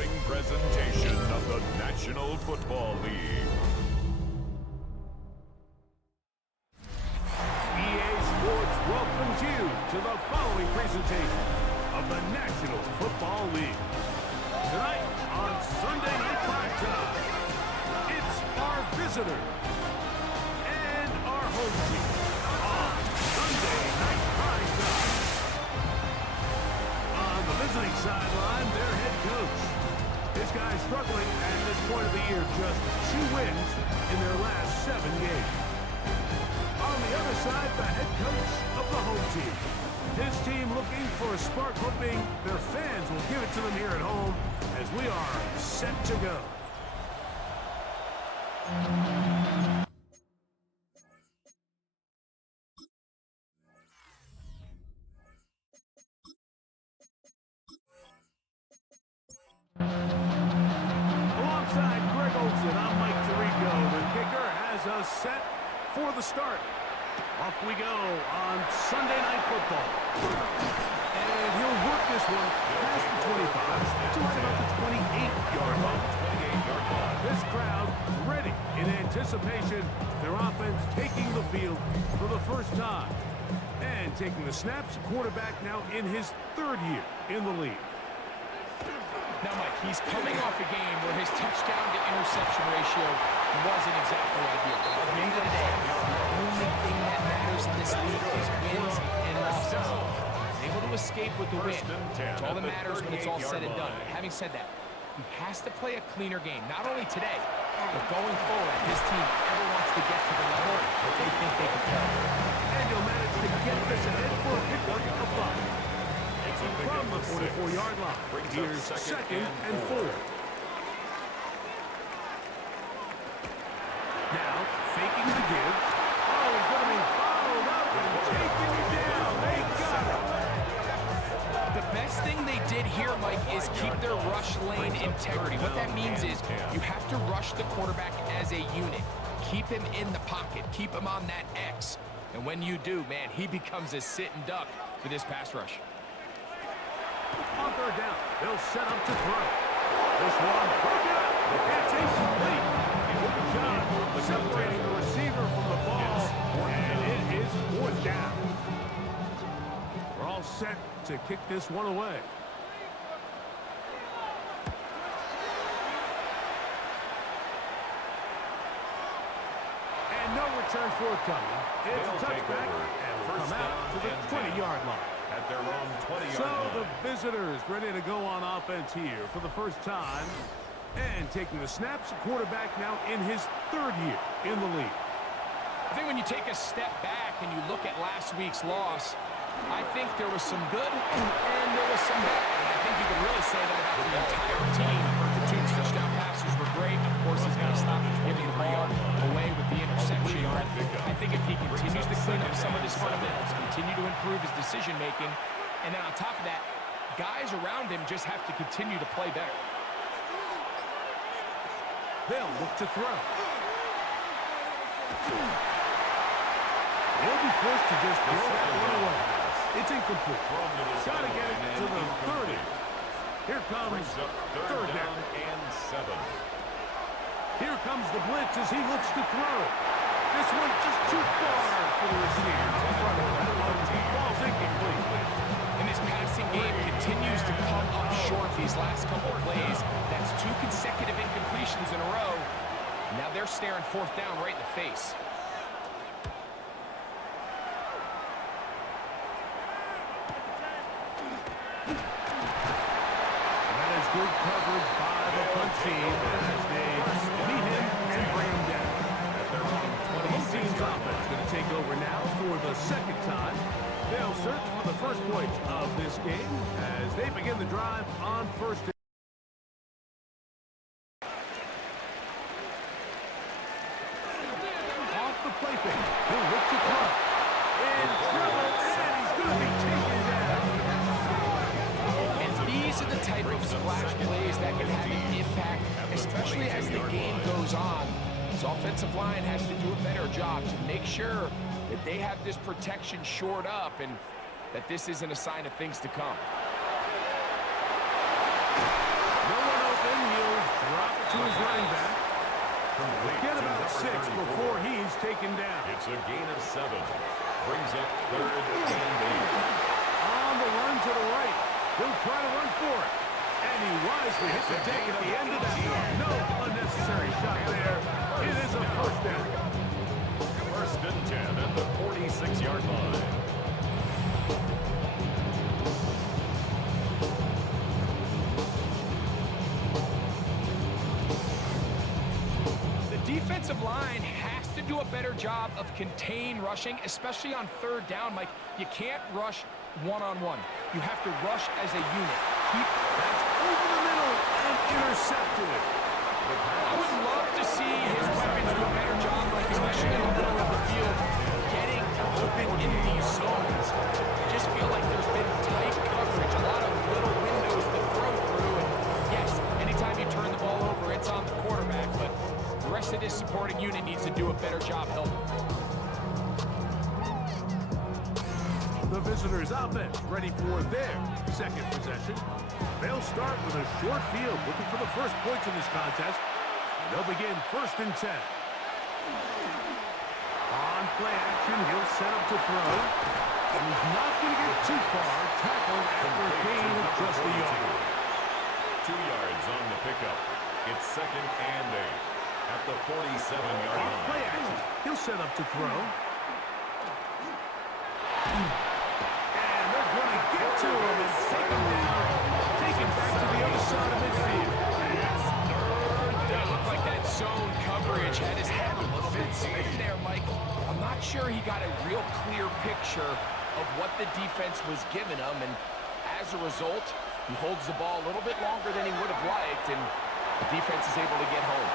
following presentation of the National Football League. EA Sports welcomes you to the following presentation of the National Football League. Tonight on Sunday Night Prime Time, it's our visitors and our home team on Sunday Night Prime Time. On the visiting sideline, their head coach. This guy's struggling at this point of the year, just 2 wins in their last 7 games. On the other side, the head coach of the home team. His team looking for a spark, hoping their fans will give it to them here at home as we are set to go. Alongside Greg Olsen, I'm Mike Tirico. The kicker has us set for the start. Off we go on Sunday Night Football. And he'll work this one past the 25 to right about the 28-yard line. This crowd ready in anticipation. Their offense taking the field for the first time. And taking the snaps, quarterback now in his 3rd year in the league. Now, Mike, he's coming off a game where his touchdown-to-interception ratio wasn't exactly ideal. At the end of the day, the only thing that matters in this league is wins and losses. He's able to escape with the win. That's all that matters when it's all said and done. But having said that, he has to play a cleaner game, not only today, but going forward. His team ever wants to get to the level that they think they can play. And he'll manage to get this ahead for a pickup of 5. From the 44-yard line, here's 2nd and 4. Now, faking the give. Oh, he's going to be followed up and taken down. They got it. The best thing they did here, Mike, is keep their rush lane integrity. What that means is you have to rush the quarterback as a unit. Keep him in the pocket. Keep him on that X. And when you do, man, he becomes a sit and duck for this pass rush. On 3rd down, they'll set up to throw. This one broken up. It's incomplete. Good job separating the receiver from the ball, and it is 4th down. We're all set to kick this one away. And no return forthcoming. It's a touchback, and will come out to the 20-yard line. At their own 20-yard So line. the visitors ready to go on offense here for the first time. And taking the snaps, quarterback now in his 3rd year in the league. I think when you take a step back and you look at last week's loss, I think there was some good and there was some bad. And I think you could really say that about the entire team. The 2 touchdown passes were great. Of course, he's got to stop giving the ball away with the interception. But I think if he continues to clean up some of his fundamentals, continue to improve his decision-making, and then on top of that, guys around him just have to continue to play better. They'll look to throw. They'll be forced to just throw that one away. It's incomplete. Got to get it to the 30. Here comes 3rd down and 7. Here comes the blitz as he looks to throw. This one just too far for the receiver. In front of him. That one falls incomplete. And this passing game continues to come up short these last couple plays. That's 2 consecutive incompletions in a row. Now they're staring 4th down right in the face. That is good coverage by the punt team as they meet him and bring him down. The home team's offense going to take over now for the 2nd time. They'll search for the first point of this game as they begin the drive on 1st down. Off the play fake, he'll look to throw. In trouble, and he's going to be taken down. And these are the type of splash plays that can have an impact, especially as the game goes on. His offensive line has to do a better job to make sure that they have this protection shored up and that this isn't a sign of things to come. No one to his running back. Get about 6 before he's taken down. It's a gain of 7. Brings up 3rd and 8. On the run to the right. He'll try to run for it. And he wisely hit the deck at the end of that. No unnecessary shot there. It is a first down. 1st and 10 at the 46-yard line. Defensive line has to do a better job of contain rushing, especially on 3rd down. Mike, you can't rush one-on-one. You have to rush as a unit. That's over the middle and intercepted. I would love to see his weapons do a better job, like especially in the middle of the field, getting open in these zones. I just feel like there's been tight coverage, a lot of little windows to throw through. And yes, anytime you turn the ball over, it's on the quarterback, but the rest of this supporting unit needs to do a better job helping. The visitors' offense ready for their second possession. They'll start with a short field, looking for the first points in this contest. And they'll begin 1st and 10. On play action, he'll set up to throw. And he's not going to get too far. Tackled after a gain of just a yard. 2 yards on the pickup. It's 2nd and 8. At the 47-yard line. Off play action. He'll set up to throw. And they're going to get to him and take him down. Take him back to the other side of midfield. That looked like that zone coverage had his head a little bit spinning there, Mike. I'm not sure he got a real clear picture of what the defense was giving him, and as a result, he holds the ball a little bit longer than he would have liked, and the defense is able to get home.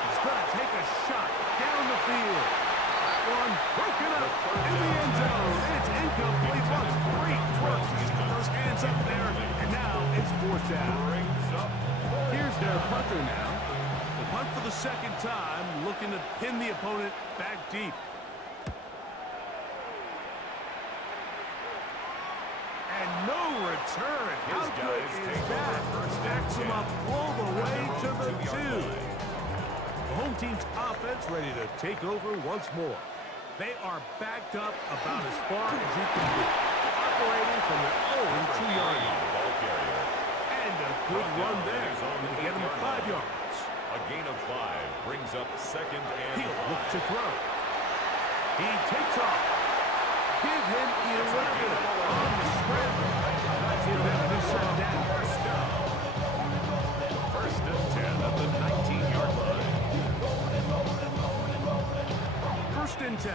He's going to take a shot down the field. That one broken up in the end zone. And it's incomplete. What great work to get those hands up there. And now it's 4th down. Here's their punter now. The punt for the 2nd time, looking to pin the opponent back deep. And no return. How good is that? Backs him up all the way to the 2. The home team's offense ready to take over once more. They are backed up about as far as you can be, operating from their own 2-yard line. And a good run there. Going to get him 5 yards. A gain of 5 brings up 2nd and 5. He'll look to throw. He takes off. Give him 11 on the scramble. That's it. That is set down. 1st and 10 at the 19-yard line. 1st and 10.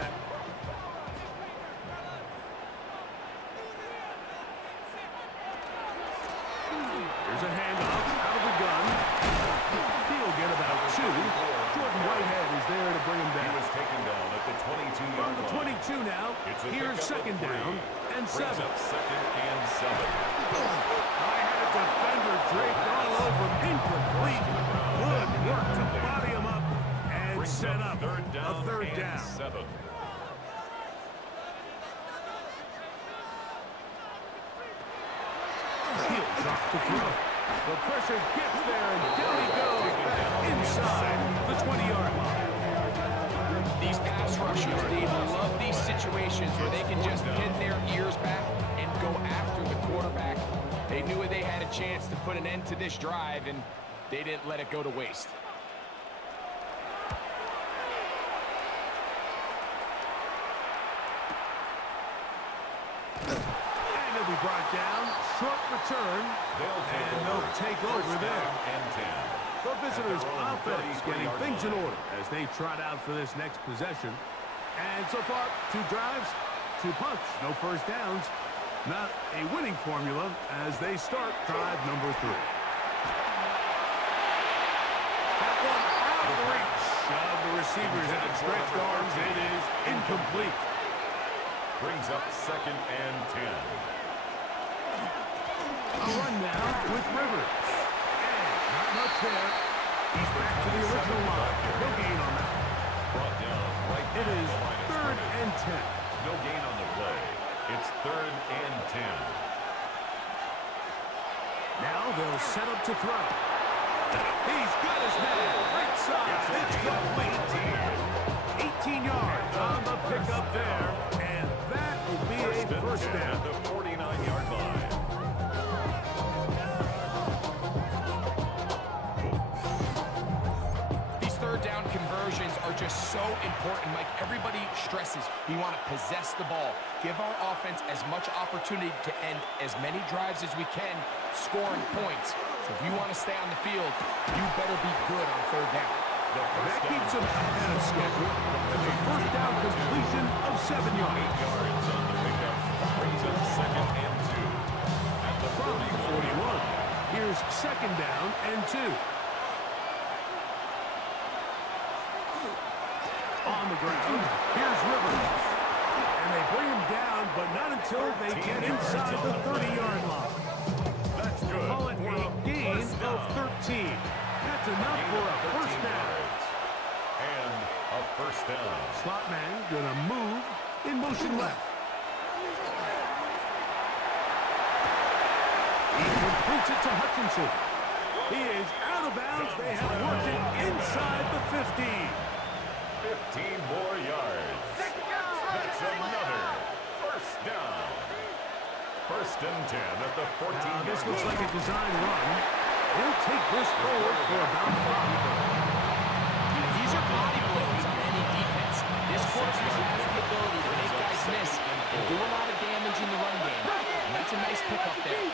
Here's a handoff out of the gun. He'll get about 2. Jordan Whitehead is there to bring him He down. was taken down at the 22-yard From line. the 22 now, It's a here's pickup 2nd of 3. down and 7. Brings up 2nd and 7. I had a defender draped all over him. Incomplete. Good work to body him up and Brings set up up 3rd down a 3rd and down. 7. He'll drop to throw. The pressure gets there, and down he goes back inside the 20-yard line. These pass rushers, they love these situations where they can just pin their ears back and go after the quarterback. They knew they had a chance to put an end to this drive, and they didn't let it go to waste. And he'll be brought down. Short return. They'll take over there. And 10. The visitors' offense getting things in order as they trot out for this next possession. And so far, 2 drives, 2 punts, no first downs. Not a winning formula as they start drive number 3. That one out of reach of the receivers outstretched arms. It is incomplete. Brings up 2nd and 10. A run now with Rivers. And not much there. He's back to the original line. No gain on that. Brought down right It down is the line of 3rd scrimmage. and 10. No gain on the play. It's 3rd and 10. Now they'll set up to throw. He's got his man. so important, Mike. Everybody stresses we want to possess the ball, give our offense as much opportunity to end as many drives as we can, scoring points. So if you want to stay on the field, you better be good on third down. That keeps them ahead of schedule. That's a first down completion of 7 yards. 8 yards on the pickup. Brings up second and 2. At the From 41. Here's second down and 2. On the ground, here's Rivers. And they bring him down, but not until they get inside the 30-yard line. That's good. Call it a gain of 13. That's enough for a first down. And a first down. Slot man gonna move in motion left. He completes it to Hutchinson. He is out of bounds. They have worked it inside the 15. 15 more yards. That's another first down. First and 10 at the 14-yard line. Now, this looks like a design run. He'll take this forward for about 5. These are body blows on any defense. This quarterback has the ability to make guys miss and do a lot of damage in the run game. And that's a nice pickup there.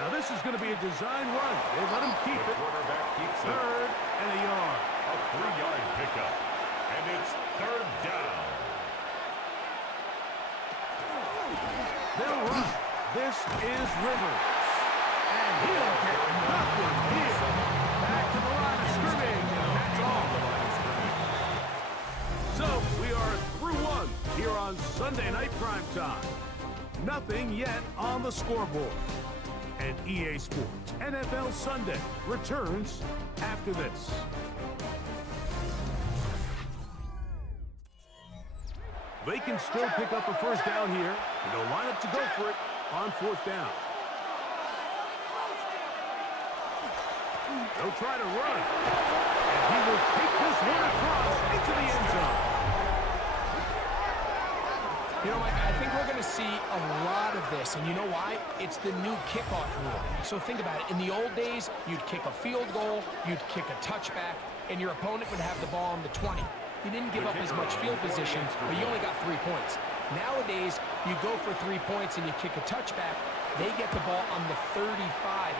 Now, this is going to be a design run. They let him keep The it. quarterback keeps it. Third and a yard. A 3-yard pickup. And it's third down. They'll run. This is Rivers. And he'll get nothing here. Back to the line of scrimmage, and that's all. So, we are through one here on Sunday Night Primetime. Nothing yet on the scoreboard. And EA Sports NFL Sunday returns after this. They can still pick up a first down here, and they'll line up to go for it on fourth down. They'll try to run, and he will take this one across into the end zone. You know, Mike, I think we're going to see a lot of this, and you know why? It's the new kickoff rule. So think about it. In the old days, you'd kick a field goal, you'd kick a touchback, and your opponent would have the ball on the 20. You didn't give up as much field position, but you only got 3 points. Nowadays, you go for 3 points and you kick a touchback, they get the ball on the 35.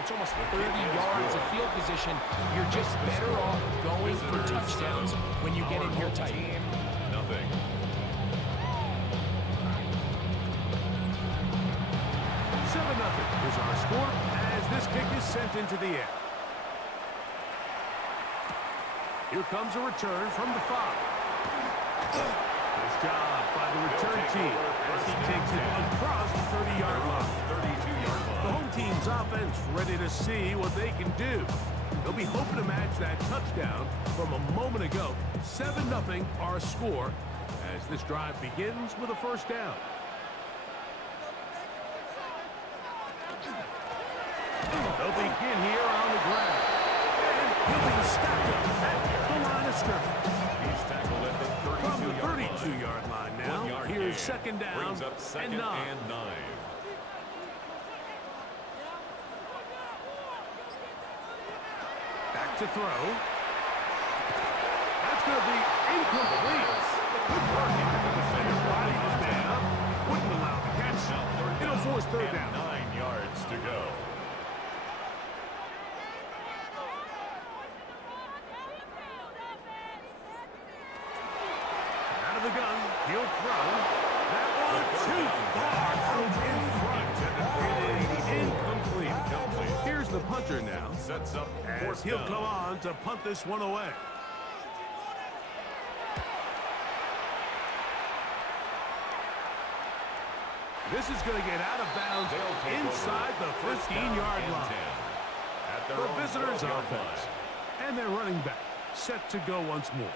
It's almost 30 yards of field position. You're just better off going for touchdowns when you get in here tight. Nothing. 7-0 is our score as this kick is sent into the air. Here comes a return from the 5. Nice job by the return team as he takes it across the 30-yard line. 32-yard The line. home team's offense ready to see what they can do. They'll be hoping to match that touchdown from a moment ago. 7-0 our score as this drive begins with a first down. They'll begin here on the ground. And he'll be stopped at the line of scrimmage. He's tackled at the From the 32-yard 32-yard line. line now, 1 yard here's gain. second down Brings up second and 9. and 9. Back to throw. That's going to be incomplete. Good work after the defender body was man up. Wouldn't allow the catch. It'll force third And down. 9 yards to go. Out of the gun, he'll throw. That one too far out in front. It is incomplete. Here's the punter now. Sets up As fourth he'll down. come on to punt this one away. This is going to get out of bounds They'll take inside over. the First down 15-yard and line. 10. At their The own visitors' 12-yard offense. line. And their running back set to go once more.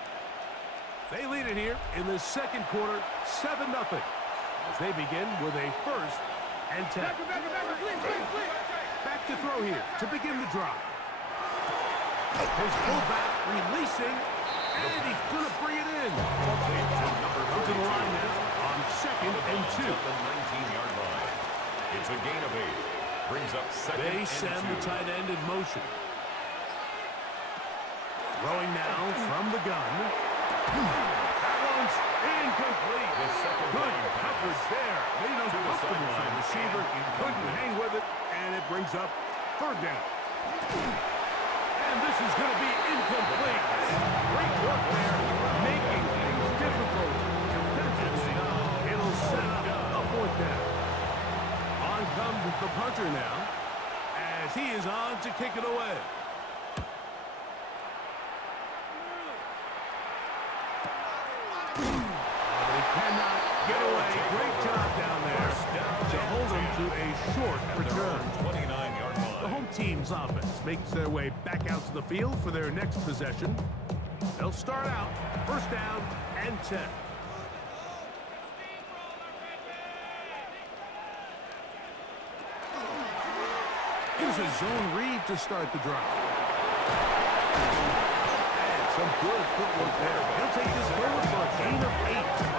They lead it here in the second quarter, 7-0. As they begin with a first and 10. Back to throw here to begin the drive. His fullback releasing, and he's going to bring it in. To the line now on second and 2. At the 19-yard line. It's a gain of 8. Brings up second They and send 2. the tight end in motion. Throwing now from the gun. That one's incomplete. Good coverage there. Made him comfortable for the receiver. Couldn't hang with it, and it brings up third down. And this is going to be incomplete. Great work there, making things difficult defensively. It'll set up a fourth down. On comes the punter now, as he is on to kick it away. They cannot get away. Great job down there to hold him to a short return. 29-yard line. The home team's offense makes their way back out to the field for their next possession. They'll start out first down and 10. Here's a zone read to start the drive. And some good footwork there. He'll take this forward for a gain of 8.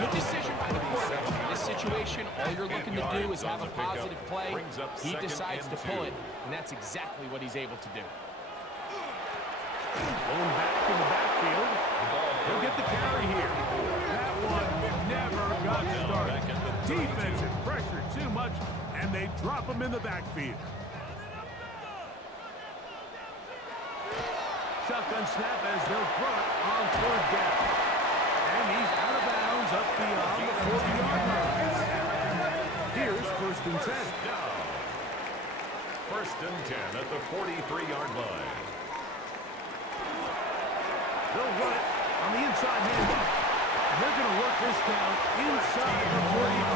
Good decision by the quarterback. In this situation, all you're looking to do is have a positive play. He decides to pull it, and that's exactly what he's able to do. Going back in the backfield. He'll get the carry here. That one never got started. Defensive pressure too much, and they drop him in the backfield. Shotgun snap as they'll throw it on third down. And he's out of bounds up beyond the 40-yard line. Here's first and 10. First and 10 at the 43-yard line. They'll run it on the inside handoff. And they're going to work this down inside the 45.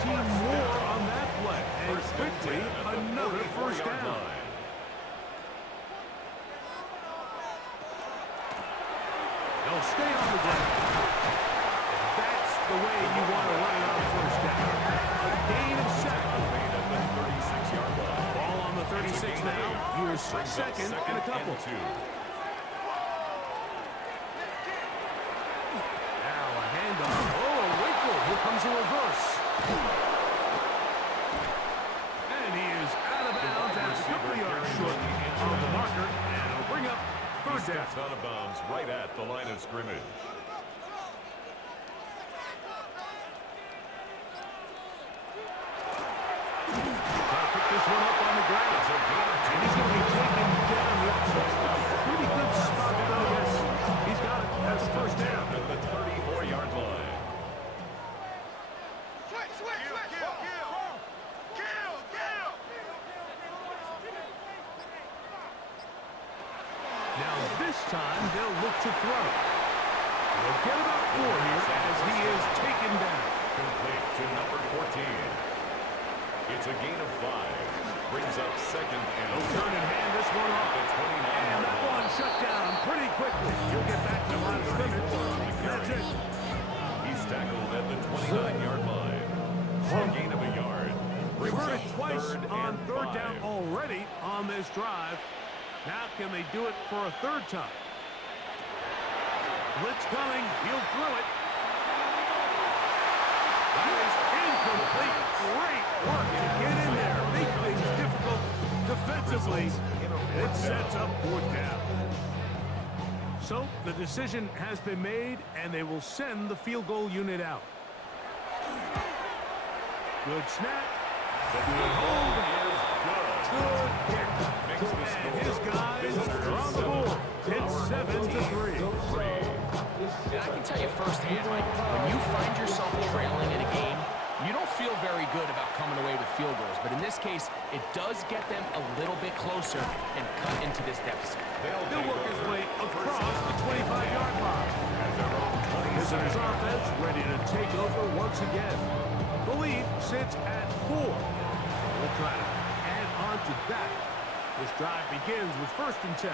13 more on that play. And quickly, another first down. They'll stay on the ground. That's the way you want to run it on first down. A gain of 7. Ball on the 36 now. Here's second and a couple. Now a handoff. Oh, a wrinkle. Here comes a reverse. And he is out of bounds at a couple of yards short on the marker. And it'll bring up third down. Out of bounds right at the line of scrimmage. Pick this one up on the ground. And he's going to be taken down. Pretty good spot, though. Yes, he's got it. That's the first down. At the 34-yard line. Now this time they'll look to throw. They'll get about 4 here as he is taken down. Complete to number 14. It's a gain of 5. Brings up second and They'll turn and hand this one off. And that one shut down pretty quickly. He'll get back to the line of scrimmage. That's it. He's tackled at the 29-yard line. For a gain of a yard. We've heard it twice on third down already on this drive. Now can they do it for a third time? Blitz coming. He'll throw it. That is incomplete. Great work to get in there. Make things difficult defensively. It sets up fourth down. So the decision has been made, and they will send the field goal unit out. Good snap. Good hold. Good kick. And his guys are on the board. It's 7-3. And I can tell you firsthand, Mike, when you find yourself trailing in a game, you don't feel very good about coming away with field goals. But in this case, it does get them a little bit closer and cut into this deficit. He'll work his way across the 25-yard line. Visitors offense ready to take over once again. The lead sits at 4. We'll try to add on to that. This drive begins with first and 10.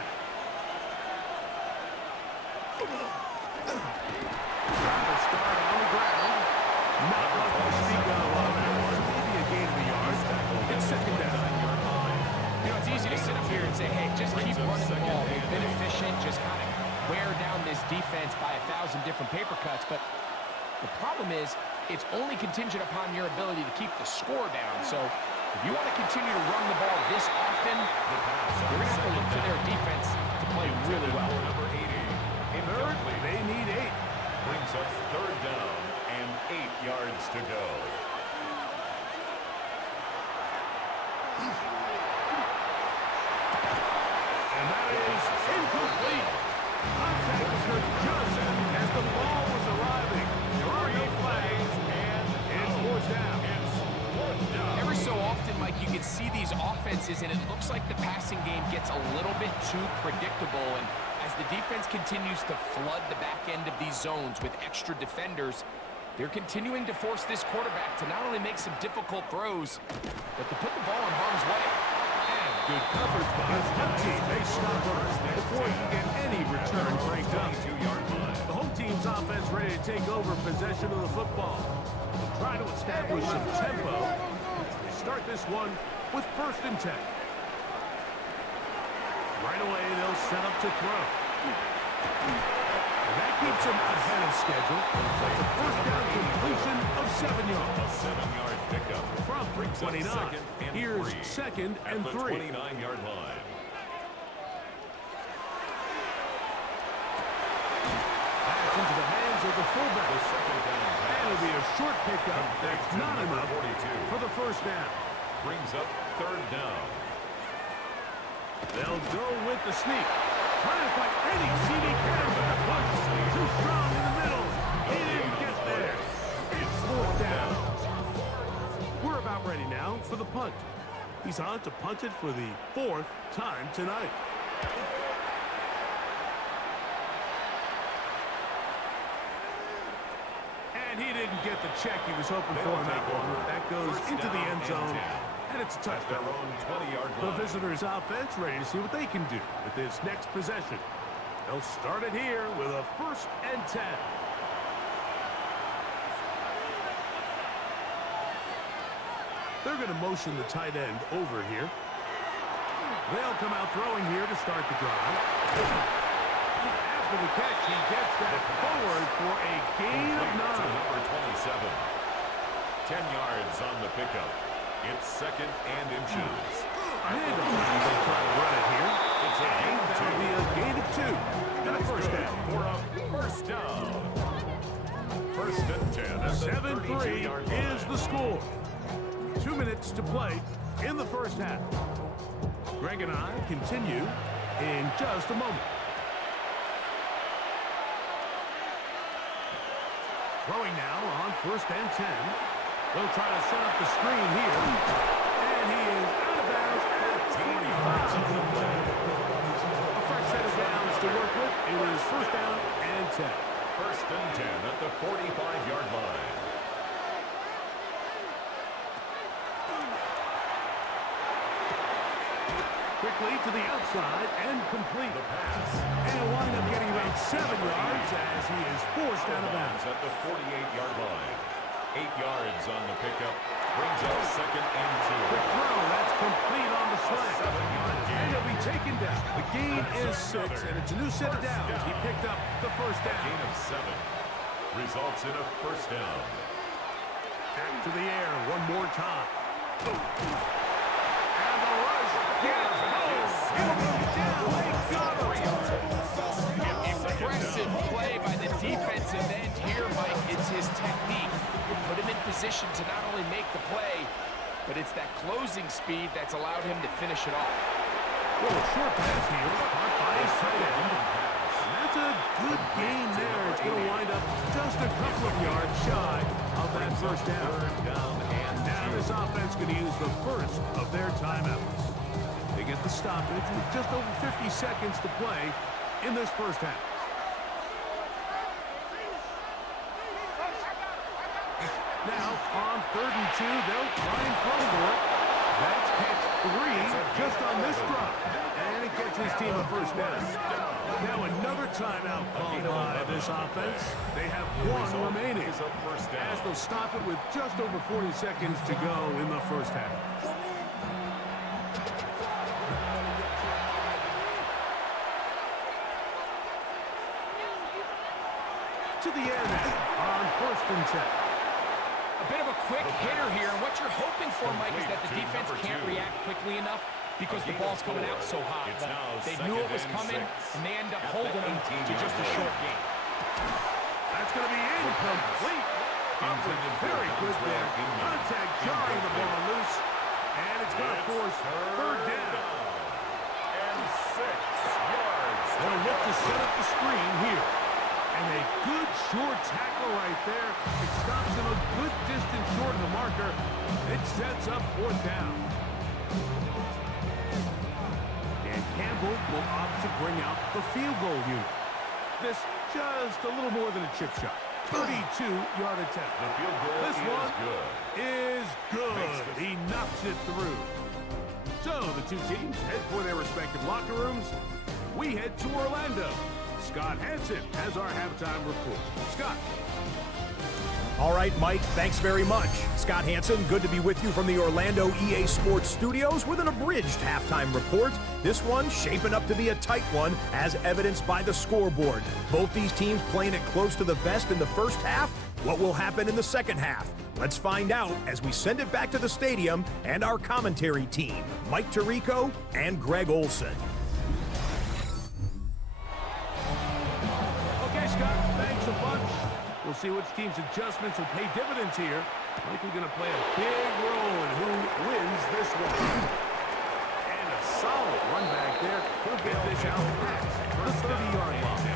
Drive start on the ground. Not much to speak of on that one. Maybe a gain of a yard. It's second down. You know, it's easy to sit up here and say, hey, just keep running the ball. They've been efficient, just kind of wear down this defense by 1,000 different paper cuts. But the problem is, it's only contingent upon your ability to keep the score down. So if you want to continue to run the ball this often, you're going to have to look to their defense to play really well. Number 80. Third, they need 8. Brings up third down and 8 yards to go. And that is incomplete. Contact occurred just as the ball was arriving. There are no flags, and it's fourth down. Every so often, Mike, you can see these offenses, and it looks like the passing game gets a little bit too predictable. And as the defense continues to flood the back end of these zones with extra defenders, they're continuing to force this quarterback to not only make some difficult throws, but to put the ball in harm's way. Good coverage by his home team. They stop him before he can get any return break up. The home team's offense ready to take over possession of the football. They'll try to establish some tempo. They start this one with 1st and 10. Right away, they'll set up to throw. And that keeps them ahead of schedule. That's a first down completion of 7 yards. A 7-yard pickup. From 29. Here's 2nd and 3. 29-yard line. Pass into the hands of the fullback. And it'll be a short pickup. That's not enough for the first down. Brings up third down. They'll go with the sneak. Trying to fight any CD can, but the push too strong in the middle. He didn't get there. It's fourth down. We're about ready now for the punt. He's on to punt it for the 4th time tonight. And he didn't get the check he was hoping for on that one. That goes into the end zone, and it's a touchdown. Their own 20-yard The line. visitors' offense ready to see what they can do with this next possession. They'll start it here with a 1st and 10. They're going to motion the tight end over here. They'll come out throwing here to start the drive. After the catch, he gets that forward for a gain of 9. Number 27. 10 yards on the pickup. It's 2nd and inches. And they'll try to run it here. It's a gain of 2. That'll be a gain of 2. And a first down. For a first down. 1st and 10 at the 7-3 32-yard line. is the score. 2 minutes to play in the first half. Greg and I continue in just a moment. Throwing now on 1st and 10. They'll try to set up the screen here. And he is out of bounds at 45. A fresh set of downs to work with. It is 1st down and 10. 1st and 10 at the 45-yard line. Quickly to the outside and complete. The pass. And he'll wind up getting about 7 yards as he is forced out of bounds. At the 48-yard line. 8 yards on the pickup. Brings up 2nd and 2. The throw, that's complete on the slant. 7-yard gain. And he'll be taken down. The gain is 6, and it's a new set of downs. He picked up the first down. Gain of 7. Results in a first down. Back to the air one more time. And the rush gets home. He'll be down. They got him. Impressive play by the defensive end here, Mike. It's his technique. It put him in position to not only make the play, but it's that closing speed that's allowed him to finish it off. Well, a short pass here, caught by his tight end. And that's a good gain there. It's going to wind up just a couple of yards shy of that first down. Now this offense going to use the first of their timeouts. They get the stoppage with just over 50 seconds to play in this first half. Now, on 3rd and 2, they'll try and throw for it. That's catch 3 just on this drop. And it gets his team a first down. Now another timeout called by this offense. They have 1 remaining as they'll stop it with just over 40 seconds to go in the first half. To the air now on 1st and 10. A bit of a quick hitter here, and what you're hoping for, Mike, is that the defense can't react quickly enough because the ball's coming out so hot. They knew it was coming, and they end up holding them to just a short gain. That's going to be incomplete. Very good there. Contact jarring the ball loose. And it's going to force third down. And 6 yards. They'll look to set up the screen here. And a good short tackle right there. It stops him a good distance short of the marker. It sets up fourth down. And Campbell will opt to bring out the field goal unit. This just a little more than a chip shot. 32-yard attempt. The field goal This one is good. He knocks it through. So the two teams head for their respective locker rooms. We head to Orlando. Scott Hansen has our halftime report. Scott. All right, Mike, thanks very much. Scott Hansen, good to be with you from the Orlando EA Sports Studios with an abridged halftime report. This one shaping up to be a tight one, as evidenced by the scoreboard. Both these teams playing it close to the vest in the first half. What will happen in the second half? Let's find out as we send it back to the stadium and our commentary team, Mike Tirico and Greg Olson. Okay, Scott, thanks a bunch. We'll see which team's adjustments will pay dividends here. Likely going to play a big role in who wins this one. And a solid run back there. He'll get this out past the 30-yard line.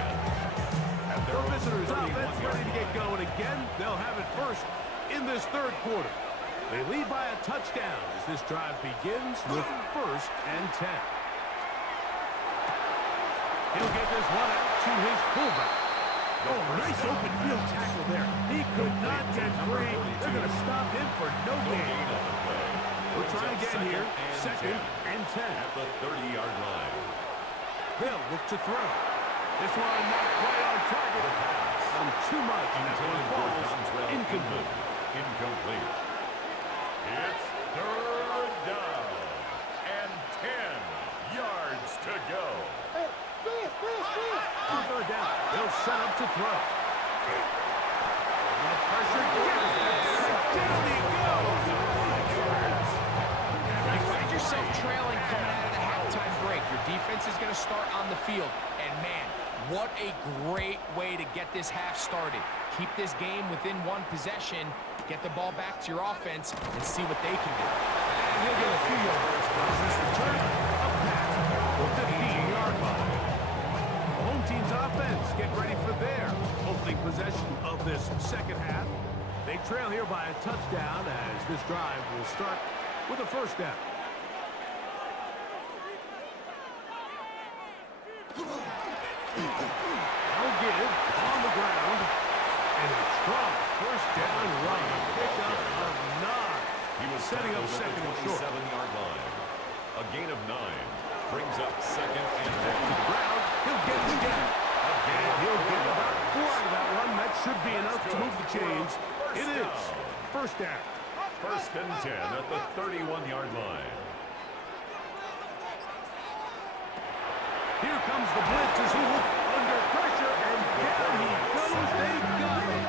The visitors' offense ready to get going again. They'll have it first in this third quarter. They lead by a touchdown as this drive begins with 1st and 10. He'll get this one out to his fullback. Oh, nice open field tackle there. He could not get free. They're going to stop him for no gain. We'll try again here. 2nd and 10. At the 30-yard line. They'll look to throw. This one not quite on target. Too much. And that one falls incomplete. Incomplete. It's 3rd down. And 10 yards to go. On 3rd down, they'll set up to throw. And the pressure gets it. Down he goes. You find yourself trailing coming out of the halftime break. Your defense is going to start on the field. And, man, what a great way to get this half started. Keep this game within one possession, get the ball back to your offense, and see what they can do. And he'll get a few yards. This return, a pass for the 15-yard line. The home team's offense get ready for their opening possession of this second half. They trail here by a touchdown as this drive will start with a 1st down. They'll give on the ground. And a strong 1st down run. Pick up of 9. He was setting up at 2nd and short. 27-yard line. A gain of 9 brings up 2nd and 10. Brown, he'll get it again. And he'll get about 4 out of that one. That should be enough to move the chains. It is 1st down. 1st and 10 at the 31-yard line. Here comes the blitz as he under pressure, and down he goes. They got it.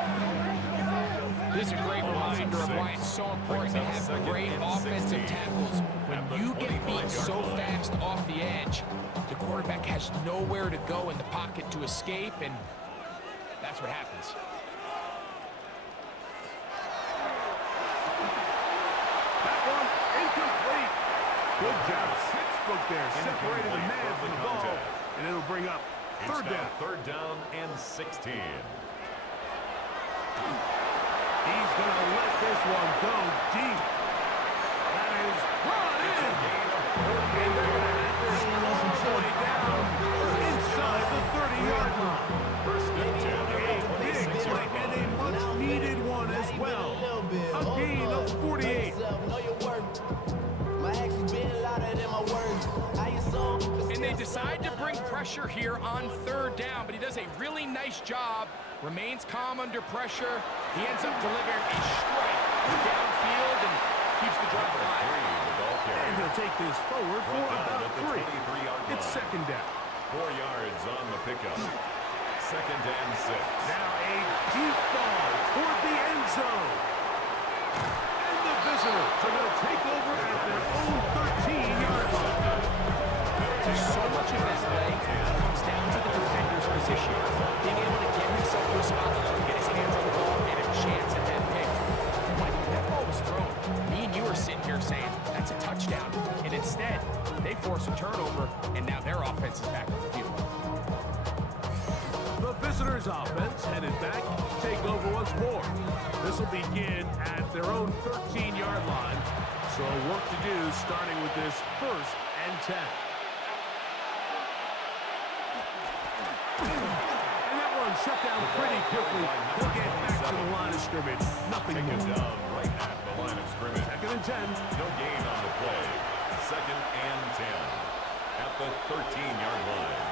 This is a great reminder of why it's so important to have great offensive tackles. When you get beat so fast off the edge, the quarterback has nowhere to go in the pocket to escape, and that's what happens. That one incomplete. Good job. Pittsburgh there, separating the man from the ball, and it'll bring up 3rd down. 3rd down and 16. He's going to let this one go deep. That is brought in. And they're going to have this all the way down inside the 30-yard line. 1st and 10 A at the big 26-yard play and line. a much-needed one as well. A gain of 48. And they decide to bring pressure here on 3rd down, but he does a really nice job, remains calm under pressure. He ends up delivering a strike downfield and keeps the drive alive. And he'll take this forward for about 3. It's 2nd down. 4 yards on the pickup. 2nd and 6. Now a deep ball toward the end zone. And the visitors are going to take over at their own 13-yard line. So much of that play comes down to the defender's position. Being able to get himself to a spot where he can get his hands on the ball and a chance at that pick. When that ball was thrown, me and you are sitting here saying, that's a touchdown. And instead, they force a turnover, and now their offense is back on the field. The visitors' offense headed back to take over once more. This will begin at their own 13-yard line. So work to do starting with this 1st and 10. And that one shut down pretty quickly. They'll get back to the line of scrimmage. Nothing more. Down right at the line of scrimmage. 2nd and 10. No gain on the play. 2nd and 10 at the 13-yard line.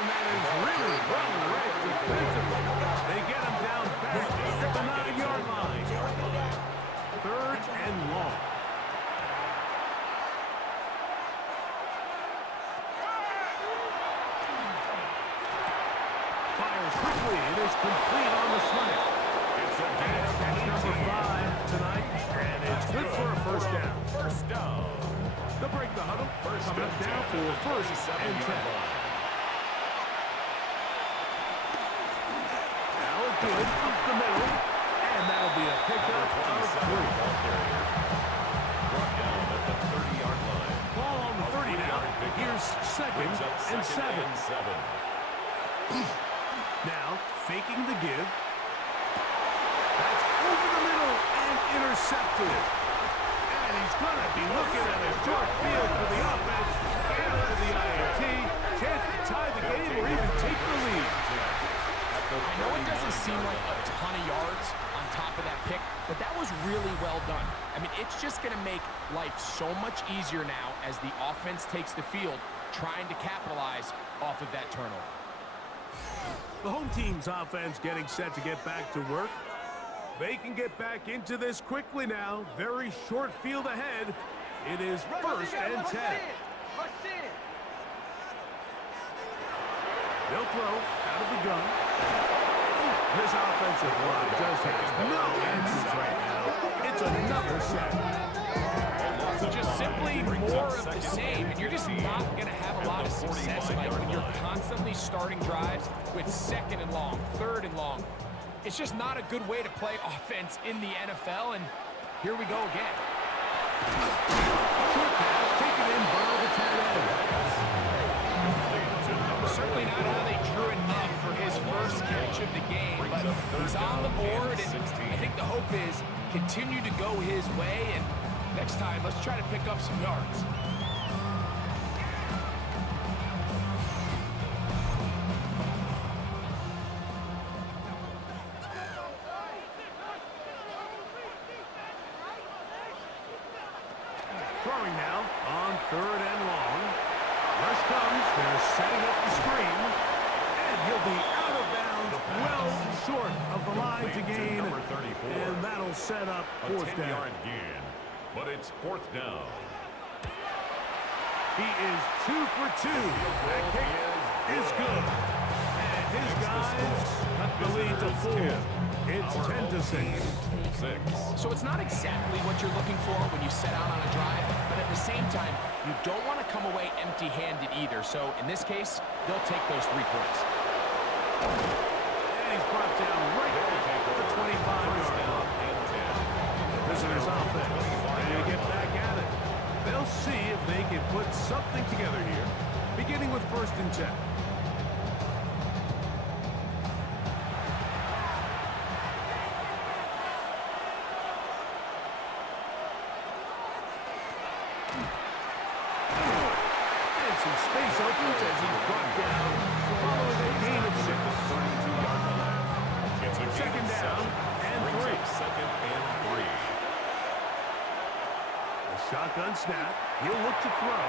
And that is really well read defensively. They get him down back at the 9-yard line. 3rd and long. Fires quickly. It is complete on the slant. It's catch number 5 tonight, and it's good for a 1st down. 1st down. They'll break the huddle. Coming up down for 1st and 10. Good up the middle, and that'll be a pickup of 3. Brought down at the 30-yard line. Ball on the 30 now. Here's 2nd and 7. Now, faking the give. That's over the middle and intercepted. And he's going to be looking at a short field for the offense after the INT. Chance to tie the game or even take the lead. I know it doesn't seem like a ton of yards on top of that pick, but that was really well done. I mean, it's just going to make life so much easier now as the offense takes the field, trying to capitalize off of that turnover. The home team's offense getting set to get back to work. They can get back into this quickly now. Very short field ahead. It is 1st and 10. They'll throw out of the gun. This offensive line just has no answers right now. It's another sack. Just simply more of the same, and you're just not going to have a lot of success like when you're constantly starting drives with 2nd and long, 3rd and long. It's just not a good way to play offense in the NFL, and here we go again. Short pass taken in by the tight end. Certainly not how they drew it up for his 1st catch of the game, but he's on the board, and I think the hope is continue to go his way, and next time, let's try to pick up some yards. Throwing now on 3rd and long. Rush comes. They're setting up the screen. And he'll be out of bounds, well short of the line to gain. And that'll set up 4th down. A 10-yard gain, but it's 4th down. He is 2 for 2. That kick is good. And his guys cut the lead to 4. It's 10-6. So it's not exactly what you're looking for when you set out on a drive, but at the same time, you don't want to come away empty-handed either. So in this case, they'll take those 3 points. And he's brought down right at the 25-yard line. Visitors offense ready to get back at it. They'll see if they can put something together here, beginning with 1st and 10. Some space opens as he's brought down following a gain of 6. 32-yard line. It's a 2nd down and 3. 2nd and 3. A shotgun snap. He'll look to throw.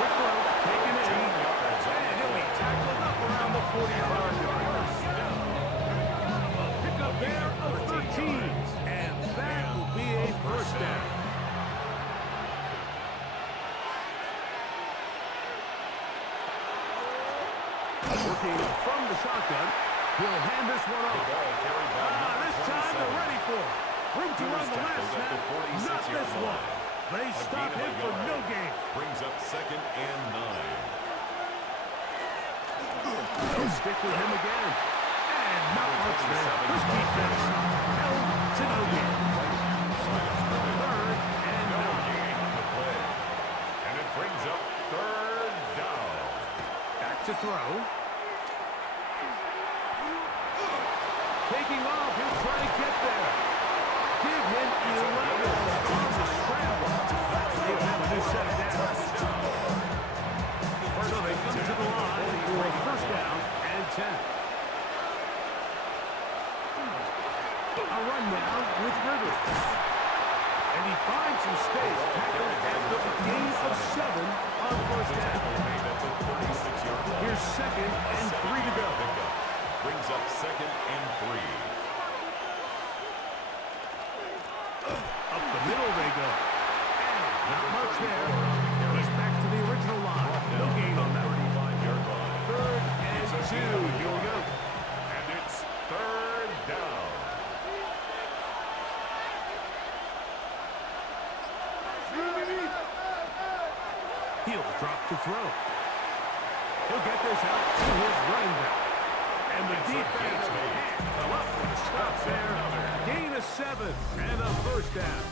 Quick throw, taken in. And he'll be tackled up around the 40-yard line. A pickup there of 13. And that will be a 1st down. Working from the shotgun. He'll hand this one off. This time they're ready for it. Room to run the last snap. Not this one. They stop him for no gain. Brings up 2nd and 9. They'll stick with him again. And not much there. Good defense. Held to no gain. 3rd and 9. And it brings up 3rd down. Back to throw. Taking off, he'll try to get there. Give him 11 on the scramble. Give him a new set of downs. So they come to the line for a 1st down and 10. A run now with Rivers. And he finds some space tackled after a gain of 7 on 1st down. Here's 2nd and 3 to go. Brings up 2nd and 3. Up the middle they go. And not much there. He's back to the original line. No gain on that. 35-yard line. 3rd and 2. Here we go. And it's 3rd down. He'll drop to throw. He'll get this out to his running back. And the defense come up with a stop there. Gain of 7 and a 1st down.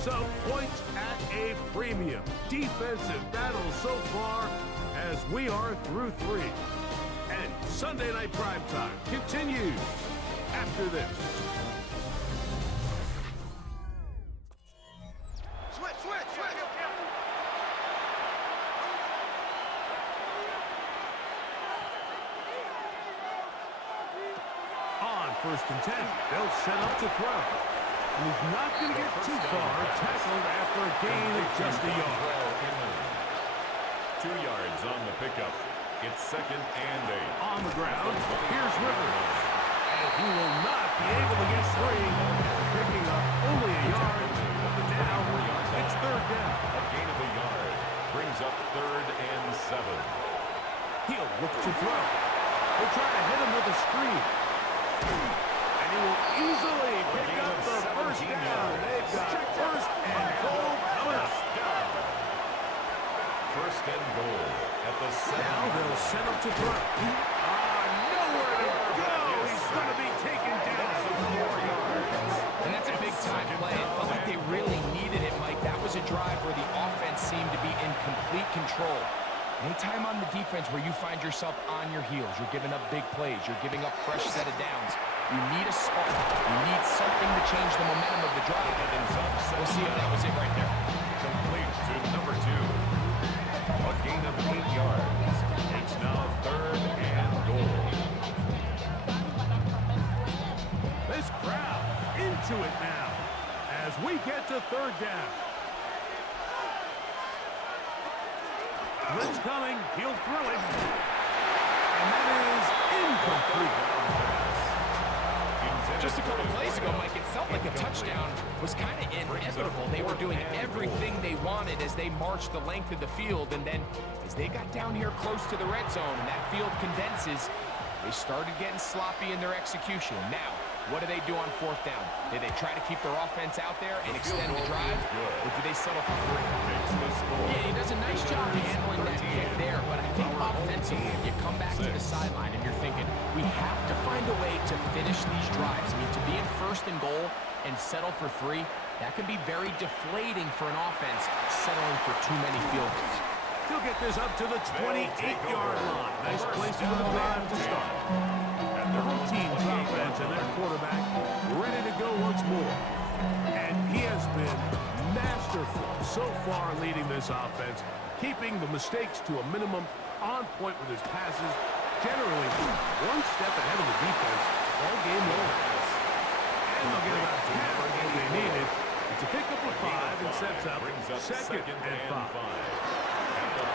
So points at a premium. Defensive battle so far as we are through 3. And Sunday Night Primetime continues after this. On 1st and 10, they'll set up to throw. And he's not going to get too far, tackled after a gain of just a yard. 2 yards on the pickup. It's 2nd and 8. On the ground, here's Rivers. And he will not be able to get 3, picking up only a yard. Now, it's 3rd down. A gain of a yard. Brings up 3rd and 7. He'll look to throw. He'll try to hit him with a screen. And he will easily pick up the 1st down. They've got 1st and goal coming up. 1st and goal at the 7. Now they'll set up to throw. Nowhere to go. He's going to be taken down. And that's a big-time play. It felt like they really needed it, Mike. That was a drive where the offense seemed to be in complete control. Anytime on the defense where you find yourself on your heels, you're giving up big plays, you're giving up fresh set of downs, you need a spark. You need something to change the momentum of the drive. We'll see if that was it right there. Complete to number 2. A gain of 8 yards. It's now 3rd and goal. This crowd into it now as we get to 3rd down. Blitz coming. He'll throw it. And that is incomplete. Just a couple plays ago, Mike, it felt like a touchdown was kind of inevitable. They were doing everything they wanted as they marched the length of the field, and then as they got down here close to the red zone and that field condenses, they started getting sloppy in their execution. Now, what do they do on 4th down? Did they try to keep their offense out there and extend the drive, or do they settle for 3? Yeah, he does a nice job handling that kick there, but I think offensively, you come back to the sideline and you're thinking, we have to find a way to finish these drives. I mean, to be in 1st and goal and settle for 3, that can be very deflating for an offense settling for too many field goals. He'll get this up to the 28-yard line. Nice place for the drive to start. The home team's offense and their quarterback ready to go once more. And he has been masterful so far leading this offense, keeping the mistakes to a minimum, on point with his passes, generally one step ahead of the defense all game long. And they'll get about half of what they needed. It's a pickup of 5 and sets up 2nd and 5.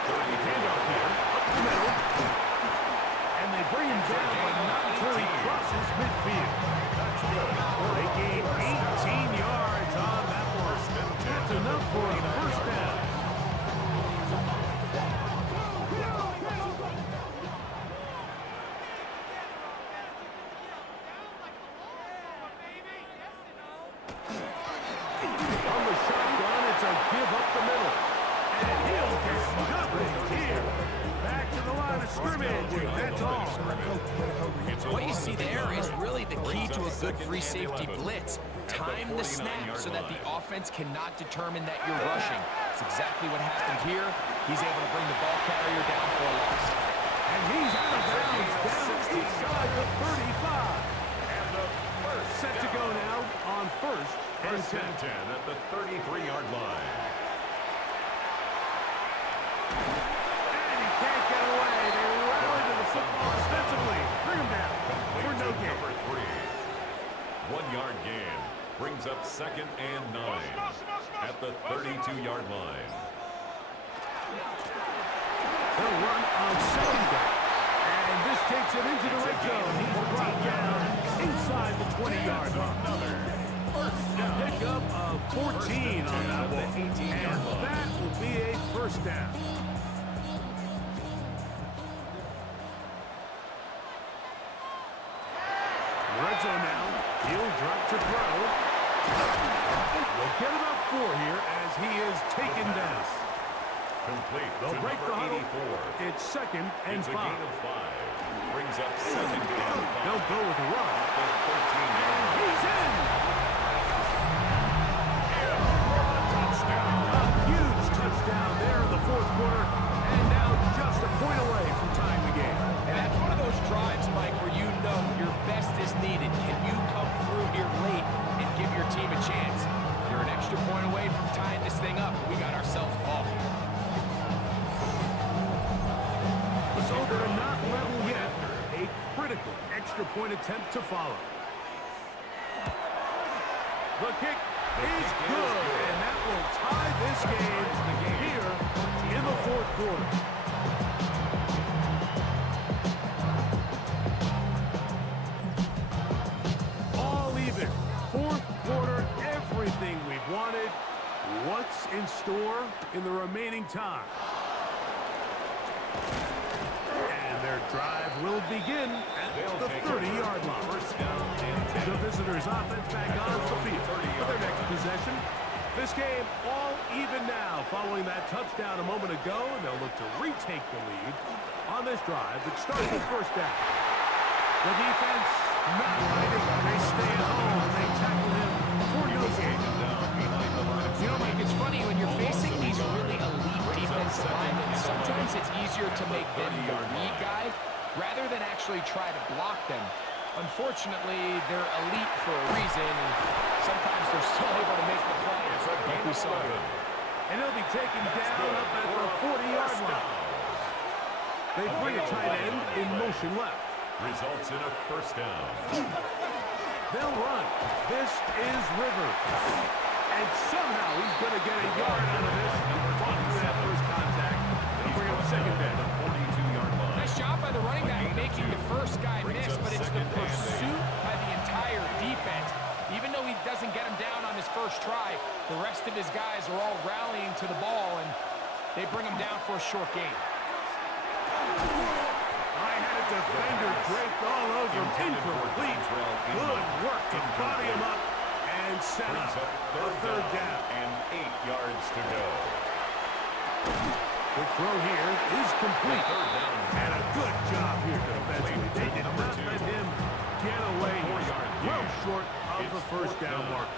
Handoff here, up the middle. And they bring him down, but not until he crosses midfield. That's good. They gain 18 yards on that one. That's enough for a 1st down. nothing here. Back to the line of scrimmage. That's all. What you see there is really the key to a good free safety blitz. Time the snap so that the offense cannot determine that you're rushing. It's exactly what happened here. He's able to bring the ball carrier down for a loss. And he's out of bounds down inside the 35. And the first Set to go now on first and 10. at the 33-yard line. And he can't get away. They rally to the football offensively. Bring him down for no gain. Number 3. 1-yard gain brings up second and 9 at the 32-yard line. They'll run on second down. And this takes him into the red zone. He's brought down inside the 20-yard line. Pickup of 14 on that one. And that will be a first down. Red zone now. He'll drop to throw. We'll get about 4 here as he is taken down. Complete They'll to break the number huddle. 84. It's second and It's a 5. gain of 5. Brings up second and 5. They'll go with a run. At the 13-yard line. He's in. Touchdown. A huge touchdown there in the fourth quarter. And now just a point away from tying the game. And that's one of those drives, Mike, where you know your best is needed. Can you come through here late and give your team a chance? You're an extra point away from tying this thing up. We got ourselves a ball here. So they're not level yet. A critical extra point attempt to follow. The kick is good, and that will tie this game here in the fourth quarter. All even. Fourth quarter, everything we've wanted. What's in store in the remaining time? And their drive will begin at the 30-yard line. First down and 10. The visitors' offense back on the field for their next possession. This game all even now following that touchdown a moment ago, and they'll look to retake the lead on this drive that starts with first down. The defense not fighting. They stay at home, and they tackle him for no gain. You know, Mike, it's funny when you're facing these really elite defensive linemen, sometimes it's easier to make them the lead guy rather than actually try to block them. Unfortunately, they're elite for a reason, and sometimes they're still able to make the play like we saw here. And he'll be taken down up at the 40-yard line. They bring a tight end in motion left. Results in a first down. They'll run. This is Rivers. And somehow he's going to get a yard out of this. Fought through that first contact. They'll bring up second down. 42-yard line. Nice job by the running back making the first guy miss, but it's the pursuit by the entire defense. Even though he doesn't get him down on his first try, the rest of his guys are all rallying to the ball, and they bring him down for a short gain. I had a defender draped all over him. Incomplete. Good work to body him up and set up the third down. And 8 yards to go. The throw here is complete. Third down. And a good job here defensively. They did not let him get away. Well short of the first down mark.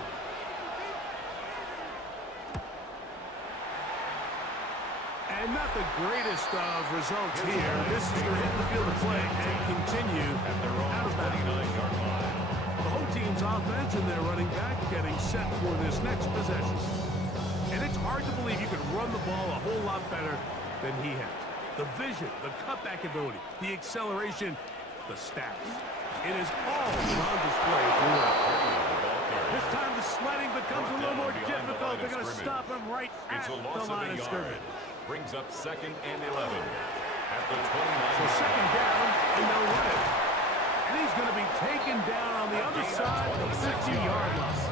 And not the greatest of results here. This is going to hit the field of play and continue out of bounds. 29-yard line. The home team's offense and their running back getting set for this next possession. And it's hard to believe you could run the ball a whole lot better than he has. The vision, the cutback ability, the acceleration, the stats. It is all on display throughout. This time the sledding becomes a little more difficult. They're going to stop him right at the line of scrimmage. Brings up second and 11 at the 29. So second down, and they'll run it. And he's going to be taken down on the other side of the 50-yard line.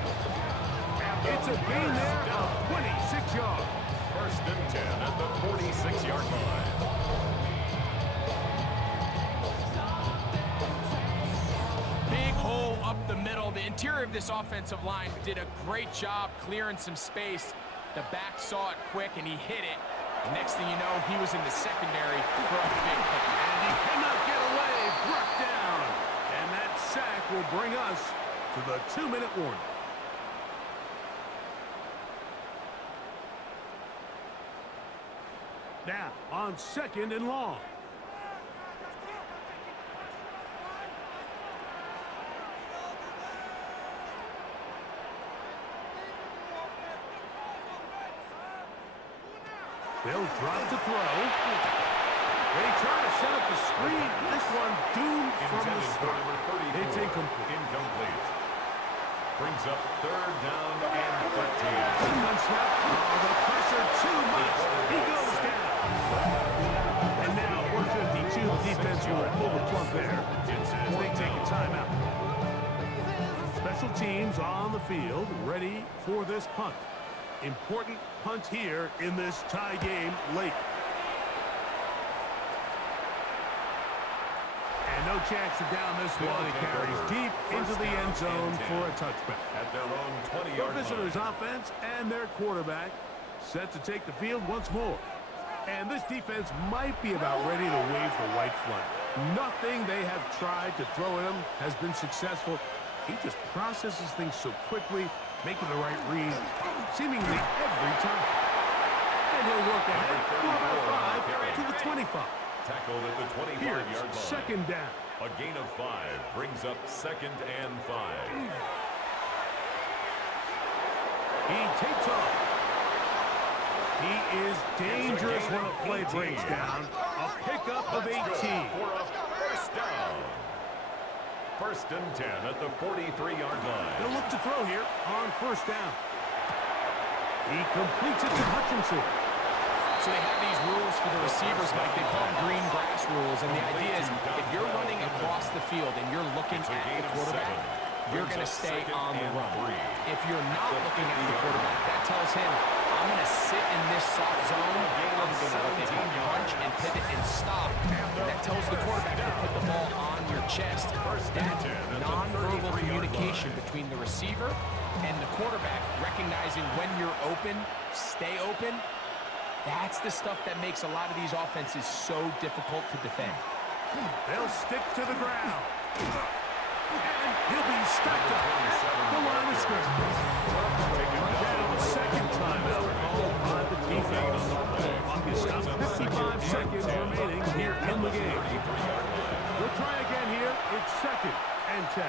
It's a gain there of 26 yards. First and 10 at the 46-yard line. Big hole up the middle. The interior of this offensive line did a great job clearing some space. The back saw it quick, and he hit it. And next thing you know, he was in the secondary for a big hit. And he cannot get away. Brought down. And that sack will bring us to the 2-minute warning. Now, on 2nd and long. They'll drop to throw. They try to set up the screen. This one doomed from the start. It's incomplete. Incomplete. Brings up 3rd down and 13. One snap. Oh, the pressure too much. He goes down. And now 152. The defense will pull the plug there as they take a timeout. Special teams on the field, ready for this punt. Important punt here in this tie game late. And no chance to down this one. It carries deep into the end zone for a touchback. At their own 20-yard The line. visitors' offense and their quarterback set to take the field once more. And this defense might be about ready to wave the white flag. Nothing they have tried to throw at him has been successful. He just processes things so quickly, making the right read seemingly every time. And he'll work ahead for about 5 to the 25. Tackled at the 25-yard line. Here's 2nd down. A gain of 5 brings up 2nd and 5. He takes off. He is dangerous when a play breaks down. A pickup of 18. For a 1st down. 1st and 10 at the 43-yard line. They'll look to throw here on 1st down. He completes it to Hutchinson. So they have these rules for the receivers, Mike. They call them green grass rules. And the idea is if you're running across the field and you're looking at the quarterback, you're going to stay on the run. If you're not looking at the quarterback, that tells him, I'm going to sit in this soft zone. I'm going to punch and pivot and stop. And that tells the quarterback to put the ball on your chest. That nonverbal communication between the receiver and the quarterback, recognizing when you're open, stay open, that's the stuff that makes a lot of these offenses so difficult to defend. They'll stick to the ground. And he'll be stopped up at the line of scrimmage. Down, 2nd timeout called by the defense. Clock is stopped. 55 seconds remaining here in the game. We'll try again here. It's 2nd and 10.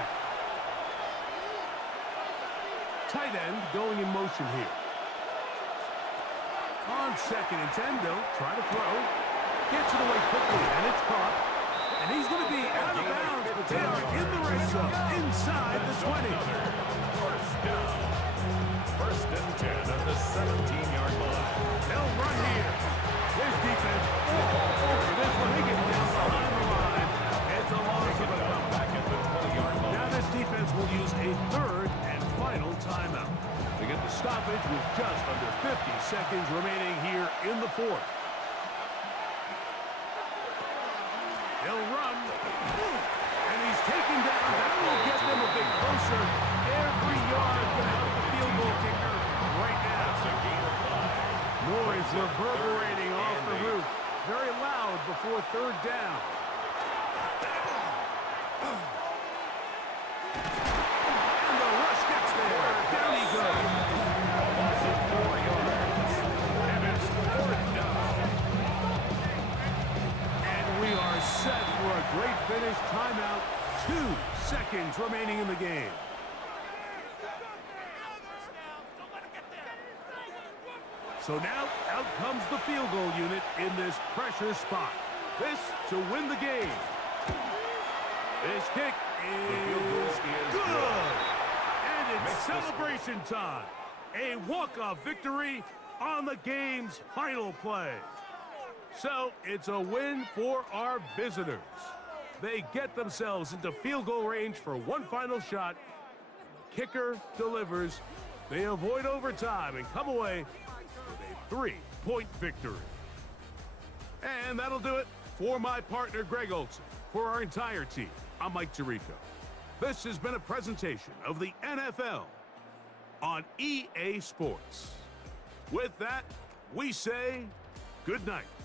Tight end going in motion here. On 2nd and 10, they'll try to throw. Gets it away quickly, and it's caught. And he's going to be out of bounds, but they are in the red zone, inside the 20. 1st down. 1st and 10 at the 17-yard line. They'll run here. His defense all over this one. They get down behind the line. It's a loss of a comeback at the 20-yard line. Now this defense will use a 3rd and final timeout. They get the stoppage with just under 50 seconds remaining here in the 4th. He'll run. And he's taken down. That will get them a bit closer. Every yard can help the field goal kicker right now. That's a gain of 5. Noise reverberating off the roof. Very loud before 3rd down. And the rush gets there. Down he goes. Loss of 4 yards. And it's 4th down. And we are set for a great finish. Timeout. 2 seconds remaining in the game. So now, out comes the field goal unit in this pressure spot. This to win the game. This kick is good. And it's celebration time. A walk-off victory on the game's final play. So it's a win for our visitors. They get themselves into field goal range for one final shot. Kicker delivers. They avoid overtime and come away with a 3-point victory. And that'll do it for my partner, Greg Olson. For our entire team, I'm Mike Tirico. This has been a presentation of the NFL on EA Sports. With that, we say Good night.